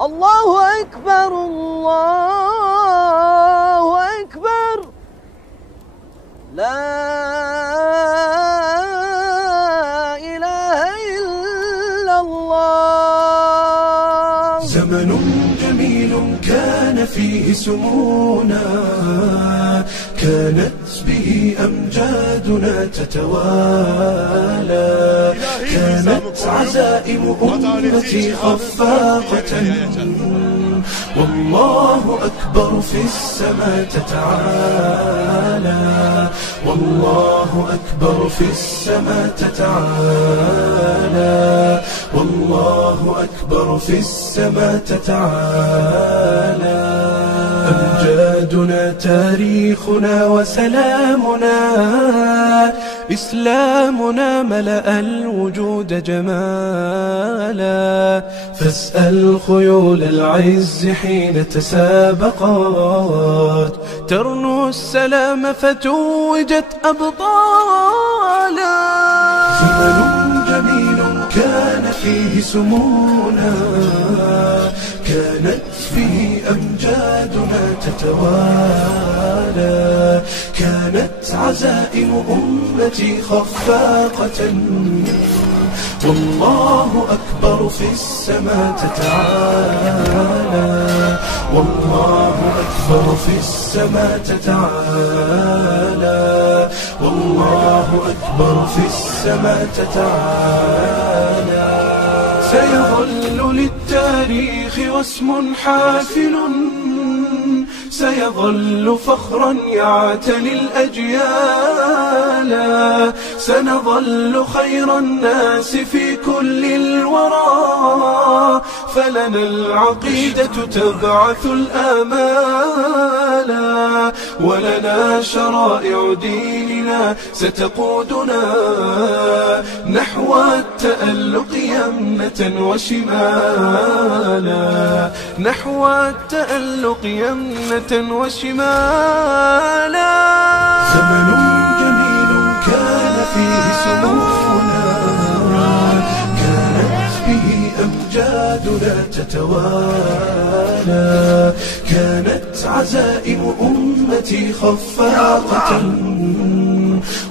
الله أكبر الله أكبر لا إله إلا الله. زمن جميل كان فيه سمونا، كانت به أمجادنا تتوالى، كانت عزائم أمتي خفاقة، والله أكبر في السماء تتعالى، والله أكبر في السماء تتعالى، والله أكبر في السماء تتعالى. أمجادنا تاريخنا وسلامنا، إسلامنا ملأ الوجود جمالا، فاسأل خيول العز حين تسابقت، ترنو السلام فتوجت أبطالا. زمن جميل كان فيه سمونا، كانت فيه أمجادنا تتوالى، كانت عزائم أمتي خفاقة، والله أكبر في السماء تتعالى، والله أكبر في السماء تتعالى، والله أكبر في السماء تتعالى. سيظل للتاريخ واسم حافل، سيظل فخرا يعتلي الأجيال، سنظل خير الناس في كل الورى، فلنا العقيدة تبعث الآمال، ولنا شرائع ديننا ستقودنا نحو التألق يمنة وشمالا، نحو التألق يمنة وشمالا. زمن جميل كان فيه سمونا، كانت به أمجادنا تتوالى، كانت عزائم أمتي خفاقة،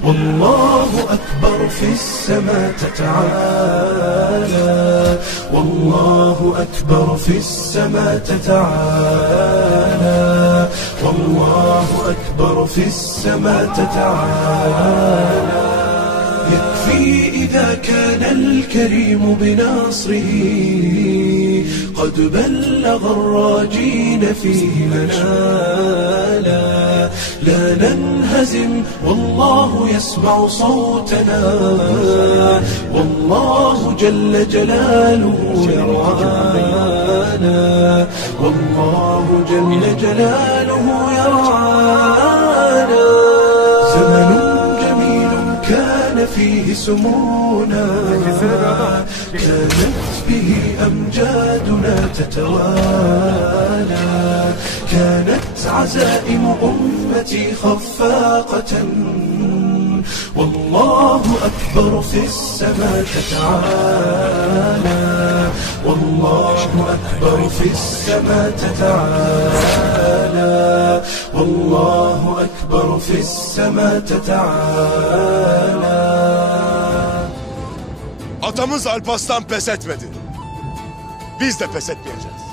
والله أكبر في السماء تتعالى، والله أكبر في السماء تتعالى، والله أكبر في السماء تتعالى. يكفي إذا كان الكريم بنصره قد بلغ الراجين فيه منالا، لا ننهزم والله يسمع صوتنا، والله جل جلاله يرعانا، والله جل جلاله يرعانا. زمن جميل كان فيه سمونا، كانت به أمجادنا تتوالى، كانت عزائم أمتي خفاقة، والله أكبر في السماء تتعالى، والله أكبر في السماء تتعالى، والله أكبر في السماء تتعالى. Atamız Alparslan pes etmedi. Biz de pes etmeyeceğiz.